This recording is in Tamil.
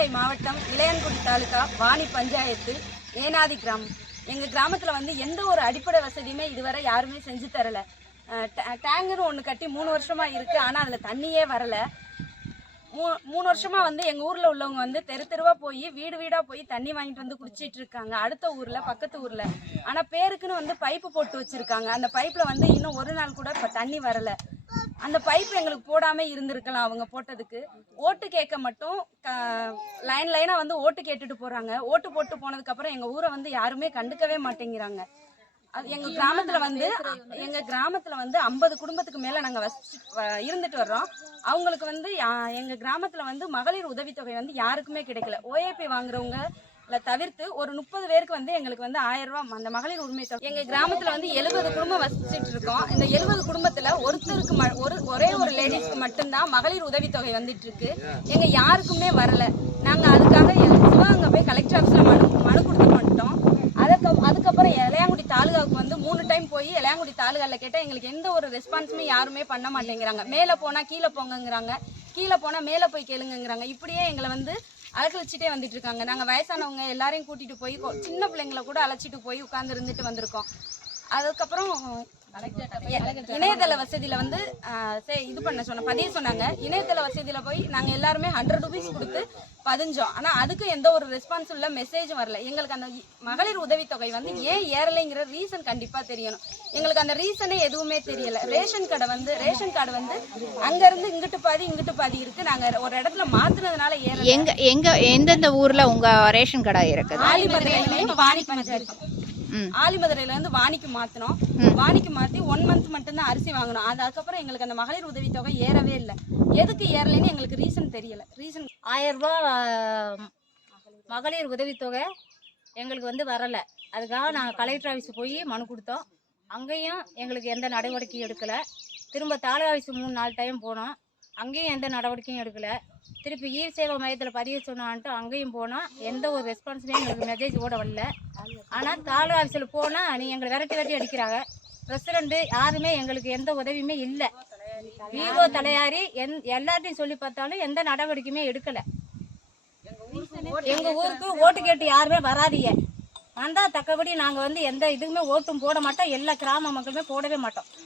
சிவகங்கை மாவட்டம் இளையன்குடி தாலுகா வாணி பஞ்சாயத்து ஏனாதி கிராமம். எங்க கிராமத்துல வந்து எந்த ஒரு அடிப்படை வசதியுமே இதுவரை யாருமே செஞ்சு தரல. டேங்கரும் டே- ஒன்று கட்டி மூணு வருஷமா இருக்கு ஆனா அதுல தண்ணியே வரல. மூ- மூணு வருஷமா வந்து எங்க ஊர்ல உள்ளவங்க வந்து தெரு தெருவா போய் வீடு வீடா போய் தண்ணி வாங்கிட்டு வந்து குடிச்சிட்டு இருக்காங்க. அடுத்த ஊர்ல பக்கத்து ஊர்ல. ஆனா பேருக்குன்னு வந்து பைப்பு போட்டு வச்சிருக்காங்க. அந்த பைப்ல வந்து இன்னும் ஒரு நாள் கூட இப்ப தண்ணி வரல. அந்த பைப் எங்களுக்கு போடாம இருந்திருக்கலாம் அவங்க போட்டதுக்கு. ஓட்டு கேட்க மட்டும் லைன் லைனா வந்து ஓட்டு கேட்டுட்டு போறாங்க. ஓட்டு போட்டு போனதுக்கு அப்புறம் எங்க ஊரை வந்து யாருமே கண்டுக்கவே மாட்டேங்கிறாங்க. அது எங்க கிராமத்துல வந்து எங்க கிராமத்துல வந்து ஐம்பது குடும்பத்துக்கு மேல நாங்க வ- இருந்துட்டு வர்றோம். அவங்களுக்கு வந்து யா- எங்க கிராமத்துல வந்து மகளிர் உதவித்தொகை வந்து யாருக்குமே கிடைக்கல. ஓஏபி வாங்குறவங்க தவிர்த்து ஒரு முப்பது பேருக்கு வந்து எங்களுக்கு வந்து ஆயிரம் ரூபாய் அந்த மகளிர் உரிமை எங்க கிராமத்துல வந்து எழுபது குடும்பம் வசிச்சுட்டு இருக்கோம். இந்த எழுபது குடும்பத்துல ஒருத்தருக்கு ம- ஒரு ஒரே ஒரு லேடிஸ்க்கு மட்டும்தான் மகளிர் உதவித்தொகை வந்துட்டு இருக்கு எங்க யாருக்குமே வரல. நாங்க அதுக்காக எல்- சிவகங்கை போய் கலெக்டர் ஆஃபீஸ்ல மனு மனு கொடுத்து வந்துட்டோம் அதுக்கு அதுக்கப்புறம் இளையாங்குடி தாலுகாவுக்கு வந்து மூணு டைம் போய் இளையாங்குடி தாலுகாவில் கேட்டால் எங்களுக்கு எந்த ஒரு ரெஸ்பான்ஸுமே யாருமே பண்ண மாட்டேங்கிறாங்க. மேலே போனால் கீழே போங்கங்கிறாங்க. கீழே போனால் மேலே போய் கேளுங்கங்கிறாங்க. இப்படியே எங்களை வந்து அலக்கழிச்சிட்டே வந்துட்டு இருக்காங்க நாங்கள் வயசானவங்க எல்லாரையும் கூட்டிகிட்டு போய் சின்ன பிள்ளைங்களை கூட அழைச்சிட்டு போய் உட்காந்து இருந்துட்டு வந்திருக்கோம். அதுக்கப்புறம் இணையதள வசதியில வந்து இது பண்ண சொன்ன பதிய சொன்னாங்க. இணையதள வசதியில போய் நாங்க எல்லாருமே ஹண்ட்ரட் ருபீஸ் கொடுத்து பதிஞ்சோம். ஆனா அதுக்கு எந்த ஒரு ரெஸ்பான்ஸும் இல்ல மெசேஜும் வரல. எங்களுக்கு அந்த மகளிர் உதவித்தொகை வந்து ஏன் ஏறலைங்கிற ரீசன் கண்டிப்பா தெரியணும். எங்களுக்கு அந்த ரீசனே எதுவுமே தெரியல. ரேஷன் கடை வந்து ரேஷன் கார்டு வந்து அங்க இருந்து இங்கிட்டு பாதி இங்கிட்டு பாதி இருக்கு. நாங்க ஒரு இடத்துல மாத்துனதுனால ஏறல. எங்க எங்க எந்தெந்த ஊர்ல உங்க ரேஷன் கடை இருக்குது? பஞ்சாயத்து ம். ஆலிமதுரையில இருந்து வாணிக்கு மாத்தினோம். வாணிக்கு மாத்தி ஒன் மந்த் மட்டும்தான் அரிசி வாங்கினோம். அது அதுக்கப்புறம் எங்களுக்கு அந்த மகளிர் உதவித்தொகை ஏறவே இல்லை. எதுக்கு ஏறலைன்னு எங்களுக்கு ரீசன் தெரியல. ரீசன் ஆயிரம் ரூபாய் மகளிர் உதவித்தொகை எங்களுக்கு வந்து வரலை. அதுக்காக நாங்கள் கலெக்டர் ஆஃபீஸ் போய் மனு கொடுத்தோம். அங்கேயும் எங்களுக்கு எந்த நடவடிக்கையும் எடுக்கலை. திரும்ப தாலுகா ஆஃபீஸ் மூணு நாலு டைம் போனோம். அங்கேயும் எந்த நடவடிக்கையும் எடுக்கலை. திருப்பி இ சேவை மையத்தில் பதிவு சொன்னான்ட்டு அங்கேயும் போனோம். எந்த ஒரு ரெஸ்பான்ஸுமே எங்களுக்கு மெசேஜ் கூட வரல. ஆனால் தாலுகா ஆஃபீஸில் போனால் நீ எங்களை விரட்டி விரட்டி அடிக்கிறாங்க. பிரசிடண்ட் யாருமே எங்களுக்கு எந்த உதவியுமே இல்லை. விஓ தலையாரி எந் எல்லார்ட்டையும் சொல்லி பார்த்தாலும் எந்த நடவடிக்கையுமே எடுக்கலை. எங்கள் ஊருக்கு ஓட்டு கேட்டு யாருமே வராதீங்க. வந்தால் தக்கபடி நாங்கள் வந்து எந்த இதுக்குமே ஓட்டும் போட மாட்டோம். எல்லா கிராம மக்களுமே போடவே மாட்டோம்.